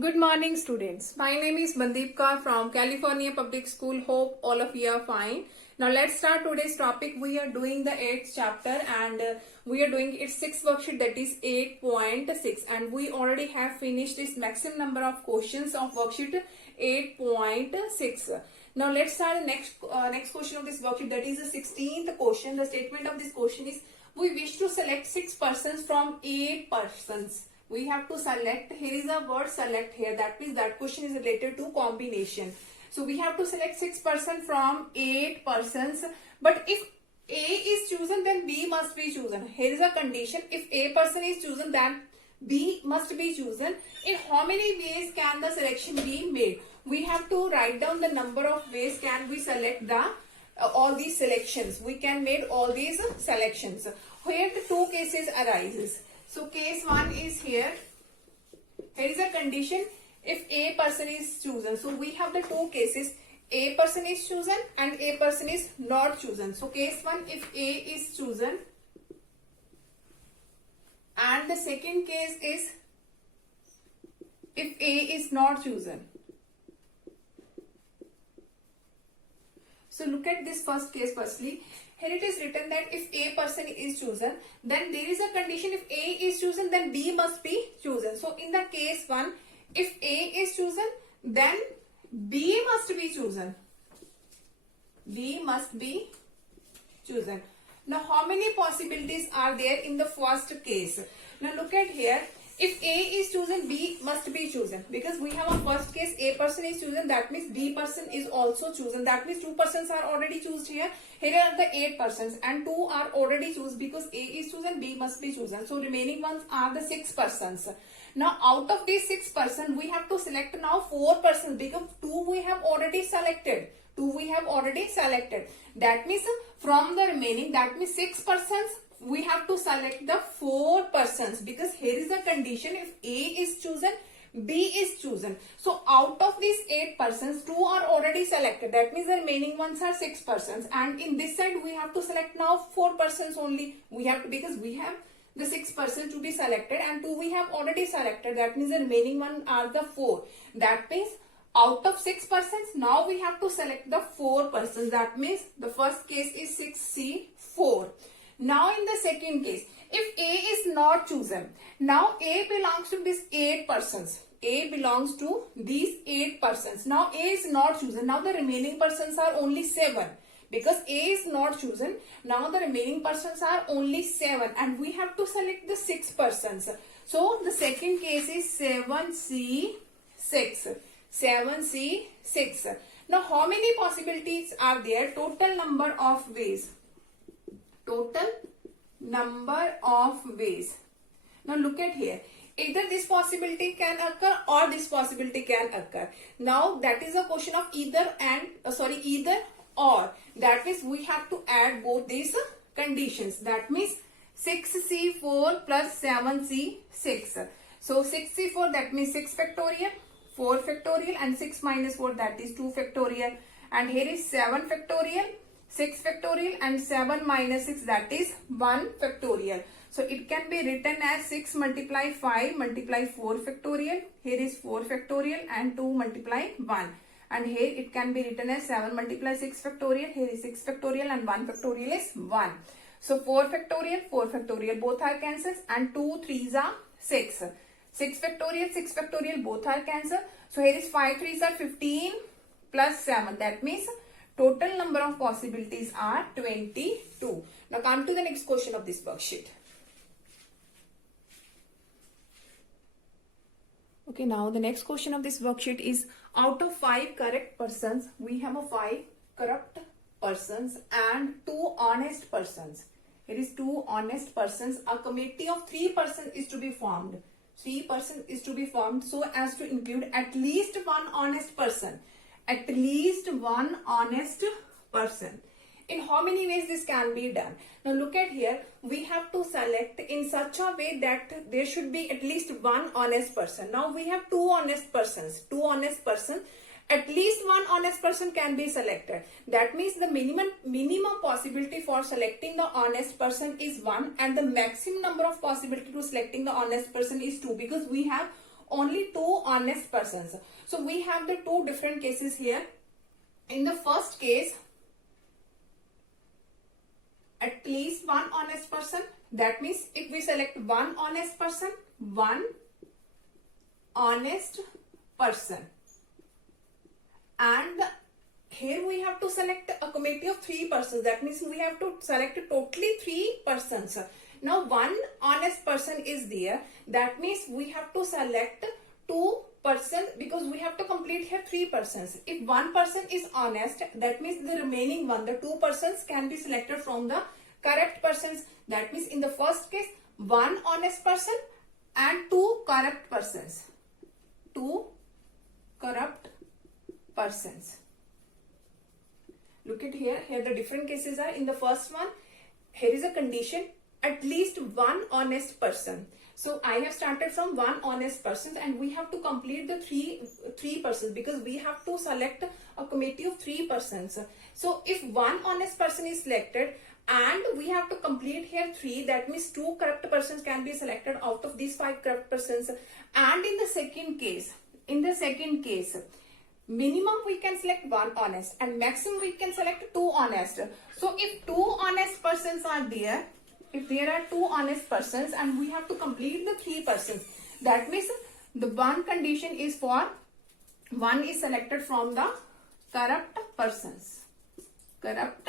Good morning, students. My name is Mandeep Kaur from California Public School. Hope all of you are fine. Now let's start today's topic. We are doing the 8th chapter and we are doing its 6th worksheet, that is 8.6, and we already have finished this maximum number of questions of worksheet 8.6. Now let's start the next question of this worksheet, that is the 16th question. The statement of this question is, we wish to select 6 persons from 8 persons. We have to select, here is a word select here, that means that question is related to combination. So we have to select 6 persons from 8 persons, but if A is chosen, then B must be chosen. Here is a condition, if A person is chosen, then B must be chosen. In how many ways can the selection be made? We have to write down the number of ways can we select the all these selections. We can make all these selections. Here the two cases arises. So case 1 is here. Here is a condition, if A person is chosen. So we have the two cases, A person is chosen and A person is not chosen. So case 1, if A is chosen, and the second case is if A is not chosen. So look at this first case firstly. Here it is written that if A person is chosen, then there is a condition, if A is chosen, then B must be chosen. So in the case 1, if A is chosen, then B must be chosen. B must be chosen. Now how many possibilities are there in the first case? Now look at here. If A is chosen, B must be chosen. Because we have a first case, A person is chosen, that means B person is also chosen. That means 2 persons are already chosen here. Here are the 8 persons and 2 are already chosen because A is chosen, B must be chosen. So remaining ones are the 6 persons. Now out of these 6 persons, we have to select now 4 persons because 2 we have already selected. 2 we have already selected. That means from the remaining, that means 6 persons, we have to select the 4 persons because here is the condition, if A is chosen, B is chosen. So out of these 8 persons, 2 are already selected. That means the remaining ones are 6 persons. And in this side, we have to select now 4 persons only. We have to, because we have the 6 persons to be selected and 2 we have already selected. That means the remaining one are the 4. That means out of 6 persons, now we have to select the 4 persons. That means the first case is 6C4. Now in the second case, if A is not chosen, now A belongs to these 8 persons. A belongs to these 8 persons. Now A is not chosen. Now the remaining persons are only 7. Because A is not chosen, now the remaining persons are only 7 and we have to select the 6 persons. So the second case is 7C6. 7C6. Now how many possibilities are there? Total number of ways. Total number of ways. Now look at here. Either this possibility can occur or this possibility can occur. Now that is a question of either and either or. That means we have to add both these conditions. That means 6C4 plus 7C6. So 6C4, that means 6 factorial, 4 factorial, and 6 minus 4, that is 2 factorial. And here is 7 factorial, 6 factorial, and 7 minus 6, that is 1 factorial. So it can be written as 6 multiply 5 multiply 4 factorial. Here is 4 factorial and 2 multiply 1. And here it can be written as 7 multiply 6 factorial. Here is 6 factorial and 1 factorial is 1. So 4 factorial, both are cancelled, and 2 3s are 6. 6 factorial, both are cancelled. So here is 5 3s are 15 plus 7. That means total number of possibilities are 22. Now come to the next question of this worksheet. Okay, now the next question of this worksheet is, out of 5 correct persons, we have a 5 corrupt persons and 2 honest persons. It is 2 honest persons. A committee of 3 persons is to be formed. 3 persons is to be formed so as to include at least 1 honest person. At least 1 honest person. In how many ways this can be done? Now look at here. We have to select in such a way that there should be at least 1 honest person. Now we have 2 honest persons. 2 honest persons. At least 1 honest person can be selected. That means the minimum possibility for selecting the honest person is 1 and the maximum number of possibility to selecting the honest person is 2, because we have only 2 honest persons. So we have the 2 different cases here. In the first case, at least 1 honest person. That means if we select 1 honest person, 1 honest person, and here we have to select a committee of 3 persons. That means we have to select totally 3 persons. Now 1 honest person is there. That means we have to select 2 persons because we have to complete here 3 persons. If 1 person is honest, that means the remaining one, the 2 persons can be selected from the correct persons. That means in the first case, 1 honest person and 2 corrupt persons. 2 corrupt persons. Look at here. Here the different cases are. In the first one, here is a condition, at least 1 honest person. So I have started from 1 honest person and we have to complete the three persons because we have to select a committee of 3 persons. So if 1 honest person is selected and we have to complete here 3, that means 2 corrupt persons can be selected out of these 5 corrupt persons. And in the second case, minimum we can select 1 honest and maximum we can select 2 honest. So if 2 honest persons are there, if there are 2 honest persons and we have to complete the 3 persons, that means the one condition is for 1 is selected from the corrupt persons. Corrupt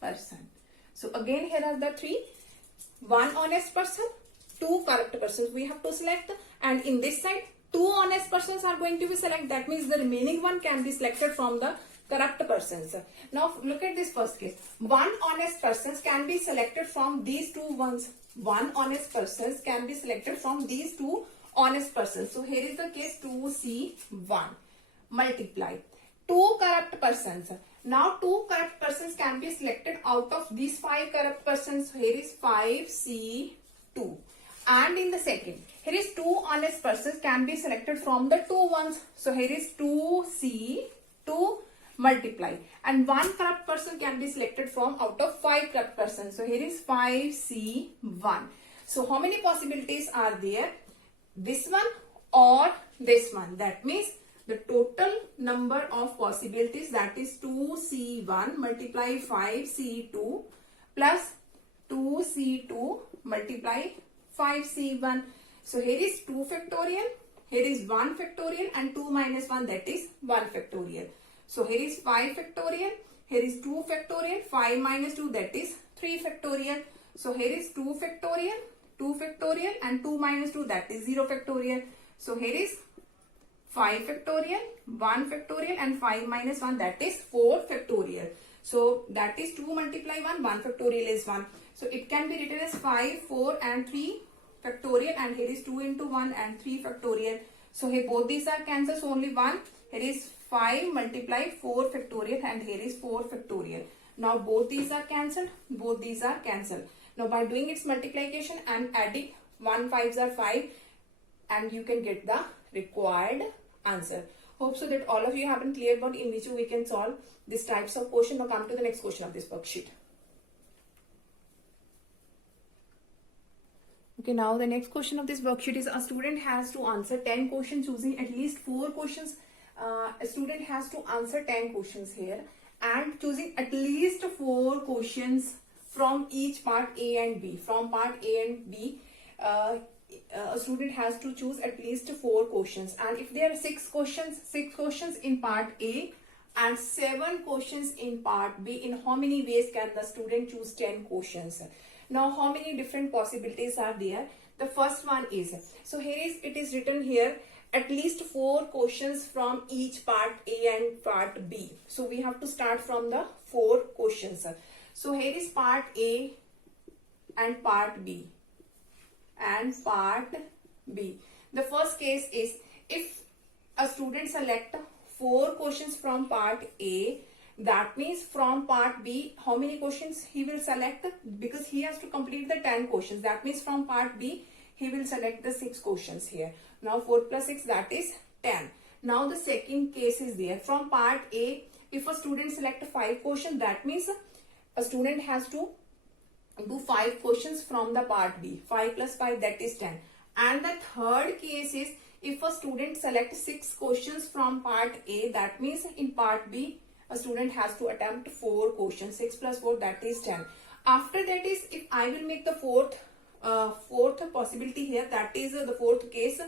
person. So again here are the 3. 1 honest person, 2 corrupt persons we have to select, and in this side 2 honest persons are going to be selected. That means the remaining one can be selected from the corrupt persons. Now look at this first case. 1 honest persons can be selected from these 2 ones. 1 honest persons can be selected from these 2 honest persons. So here is the case 2C1. Multiply 2 corrupt persons. Now 2 corrupt persons can be selected out of these 5 corrupt persons. So here is 5C2. And in the second, here is 2 honest persons can be selected from the 2 ones. So here is 2C2 multiply. And 1 corrupt person can be selected from out of 5 corrupt persons. So here is 5C1. So how many possibilities are there? This one or this one. That means the total number of possibilities, that is 2C1 multiply 5C2 plus 2C2 multiply 5C1. So here is 2 factorial, here is 1 factorial and 2 minus 1, that is 1 factorial. So here is 5 factorial, here is 2 factorial, 5 minus 2, that is 3 factorial. So here is 2 factorial, 2 factorial and 2 minus 2, that is 0 factorial. So here is 5 factorial, 1 factorial and 5 minus 1, that is 4 factorial. So that is 2 multiply 1, 1 factorial is 1. So it can be written as 5, 4 and 3 factorial, and here is 2 into 1 and 3 factorial. So here both these are cancelled, so only 1. Here is 5 multiply 4 factorial and here is 4 factorial. Now both these are cancelled, both these are cancelled. Now by doing its multiplication I am adding 1 5s are 5 and you can get the required answer. Hope so that all of you have been clear about in which we can solve these types of question. Now come to the next question of this worksheet. Okay, now the next question of this worksheet is a student has to answer 10 questions using at least 4 questions. A student has to answer 10 questions here and choosing at least 4 questions from each part A and B. From part A and B, a student has to choose at least 4 questions, and if there are 6 questions in part A and 7 questions in part B, in how many ways can the student choose 10 questions? Now how many different possibilities are there? The first one is, so here is, it is written here at least 4 questions from each part A and part B. So we have to start from the 4 questions. So here is part A and part B. And part B. The first case is, if a student select 4 questions from part A, that means from part B, how many questions he will select? Because he has to complete the 10 questions. That means from part B, he will select the 6 questions here. Now 4 plus 6, that is 10. Now the second case is there. From part A, if a student select 5 questions, that means a student has to do 5 questions from the part B. 5 plus 5, that is 10. And the third case is, if a student selects 6 questions from part A, that means in part B, a student has to attempt 4 questions. 6 plus 4, that is 10. After that is, if I will make the fourth possibility here, that is the fourth case,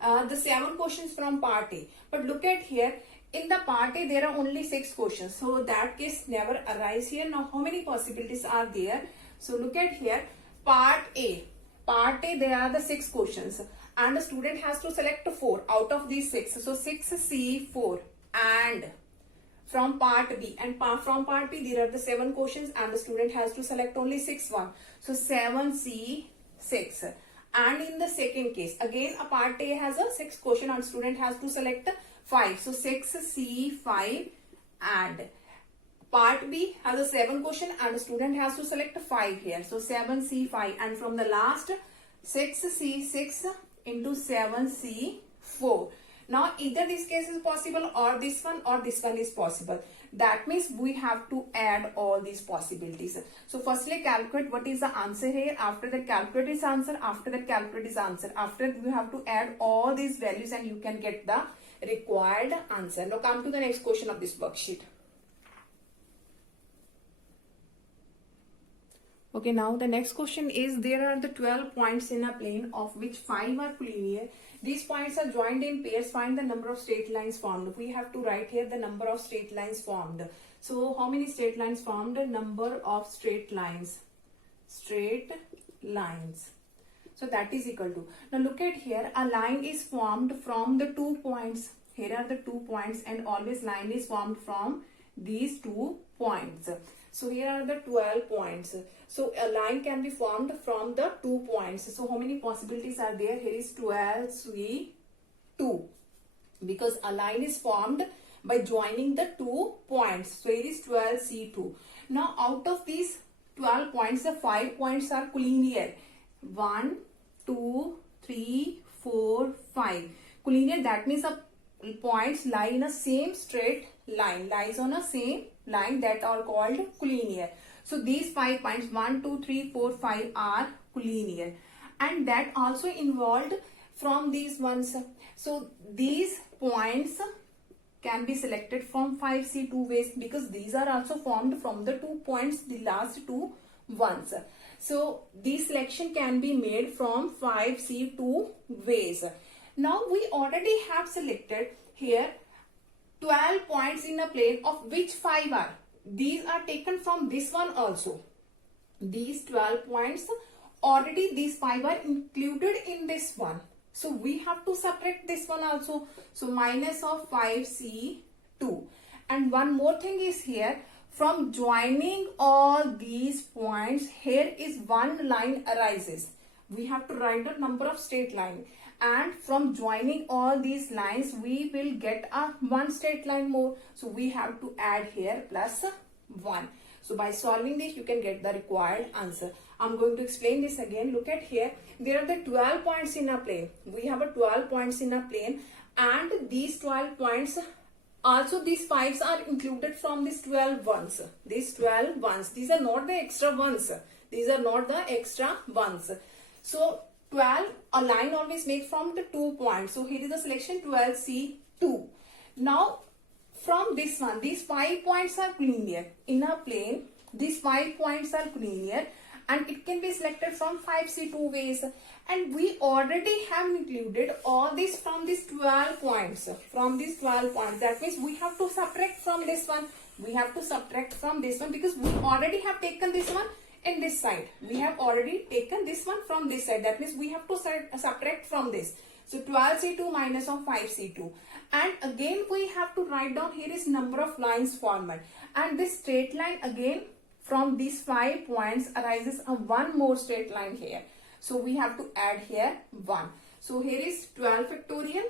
the 7 questions from part A. But look at here, in the part A there are only 6 questions, so that case never arise here. Now how many possibilities are there? So look at here, part A there are the 6 questions and the student has to select 4 out of these 6. So 6C4, and from part B, and from part B there are the 7 questions and the student has to select only 6 one. So 7C6. And in the second case, again a part A has a 6 question and student has to select 5. So 6C5, and part B has a 7 question and the student has to select 5 here. So 7C5, and from the last 6C6 into 7C4. Now either this case is possible or this one is possible. That means we have to add all these possibilities. So firstly calculate what is the answer here. After that calculate this answer. After that calculate this answer. After that you have to add all these values and you can get the required answer. Now come to the next question of this worksheet. Okay, now the next question is, there are the 12 points in a plane of which 5 are collinear. These points are joined in pairs. Find the number of straight lines formed. We have to write here the number of straight lines formed. So how many straight lines formed? Number of straight lines. Straight lines. So that is equal to. Now look at here. A line is formed from the 2 points. Here are the 2 points and always line is formed from these 2 points. So here are the 12 points. So a line can be formed from the 2 points. So how many possibilities are there? Here is 12C2. Because a line is formed by joining the 2 points. So here is 12C2. Now out of these 12 points, the 5 points are collinear. 1, 2, 3, 4, 5. Collinear, that means the points lie in a same straight line. Lies on a same line, that are called collinear. So these 5 points 1, 2, 3, 4, 5 are collinear, and that also involved from these ones. So these points can be selected from 5C2 ways, because these are also formed from the 2 points, the last 2 ones. So this selection can be made from 5C2 ways. Now we already have selected here 12 points in a plane of which 5 are. These are taken from this one also. These 12 points, already these 5 are included in this one. So we have to subtract this one also. So minus of 5C2. And one more thing is here, from joining all these points, here is one line arises. We have to write the number of straight line. And from joining all these lines, we will get a one straight line more. So we have to add here plus 1. So by solving this, you can get the required answer. I'm going to explain this again. Look at here. There are the 12 points in a plane. We have a 12 points in a plane, and these 12 points, also these 5s are included from these 12 ones. These 12 ones. These are not the extra ones. These are not the extra ones. So 12, a line always made from the 2 points. So here is the selection 12C2. Now from this one, these 5 points are collinear. In a plane, these 5 points are collinear, and it can be selected from 5C2 ways. And we already have included all this from these 12 points. From these 12 points. That means we have to subtract from this one. We have to subtract from this one, because we already have taken this one in this side. We have already taken this one from this side. That means we have to subtract from this. So 12C2 minus of 5C2. And again we have to write down here is number of lines formed. And this straight line, again from these 5 points arises a one more straight line here. So we have to add here 1. So here is 12 factorial,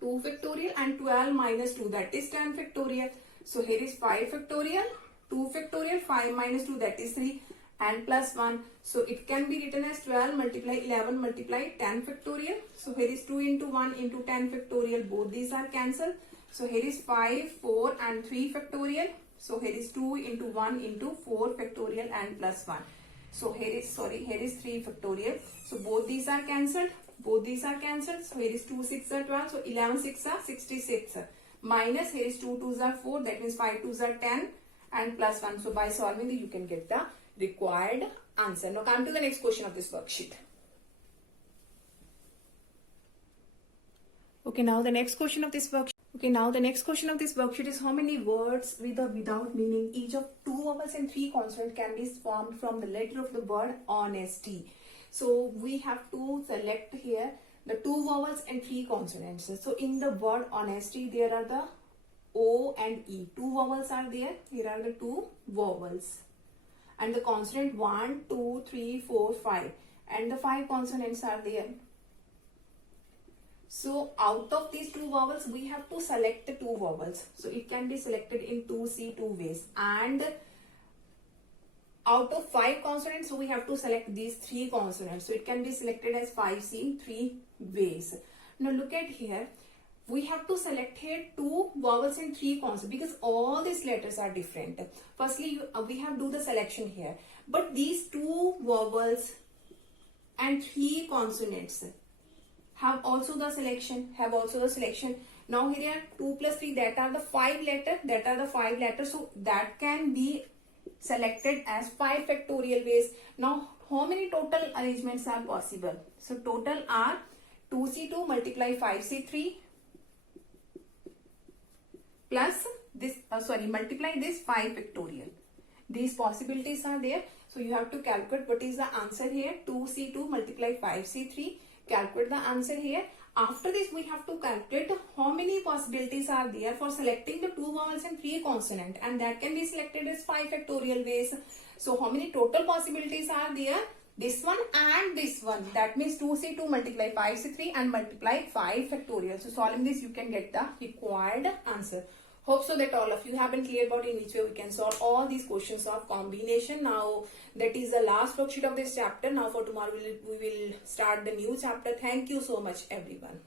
2 factorial, and 12 minus 2, that is 10 factorial. So here is 5 factorial, 2 factorial, 5 minus 2, that is 3, and plus 1. So it can be written as 12 multiply 11 multiply 10 factorial. So here is 2 into 1 into 10 factorial. Both these are cancelled. So here is 5, 4 and 3 factorial. So here is 2 into 1 into 4 factorial and plus 1. So here is 3 factorial. So both these are cancelled. both these are cancelled. So here is 2 6 are 12. So 11 6 are 66. Minus here is 2 2s are 4. That means 5 2s are 10 and plus 1. So by solving this, you can get the required answer. Now come to the next question of this worksheet. Okay, now the next question of this worksheet is how many words with or without meaning, each of 2 vowels and 3 consonants, can be formed from the letter of the word honesty. So we have to select here the 2 vowels and 3 consonants. So in the word honesty, there are the O and E. 2 vowels are there. Here are the 2 vowels. And the consonant 1, 2, 3, 4, 5. And the 5 consonants are there. So out of these 2 vowels, we have to select the 2 vowels. So it can be selected in 2C 2 ways. And out of 5 consonants, so we have to select these 3 consonants. So it can be selected as 5C 3 ways. Now look at here. We have to select here 2 vowels and 3 consonants because all these letters are different. Firstly, we have to do the selection here. But these 2 vowels and 3 consonants have also the selection. Now here are 2 plus 3, that are the 5 letters. So that can be selected as 5 factorial ways. Now how many total arrangements are possible? So total are 2C2 multiply 5C3 plus this, multiply this 5 factorial. These possibilities are there. So you have to calculate what is the answer here. 2C2 multiply 5C3. Calculate the answer here. After this, we have to calculate how many possibilities are there for selecting the 2 vowels and 3 consonant, and that can be selected as 5 factorial ways. So how many total possibilities are there? This one and this one. That means 2C2 multiply 5C3 and multiply 5 factorial. So solving this, you can get the required answer. Hope so that all of you have been clear about in which way we can solve all these questions of combination. Now that is the last worksheet of this chapter. Now for tomorrow we will start the new chapter. Thank you so much everyone.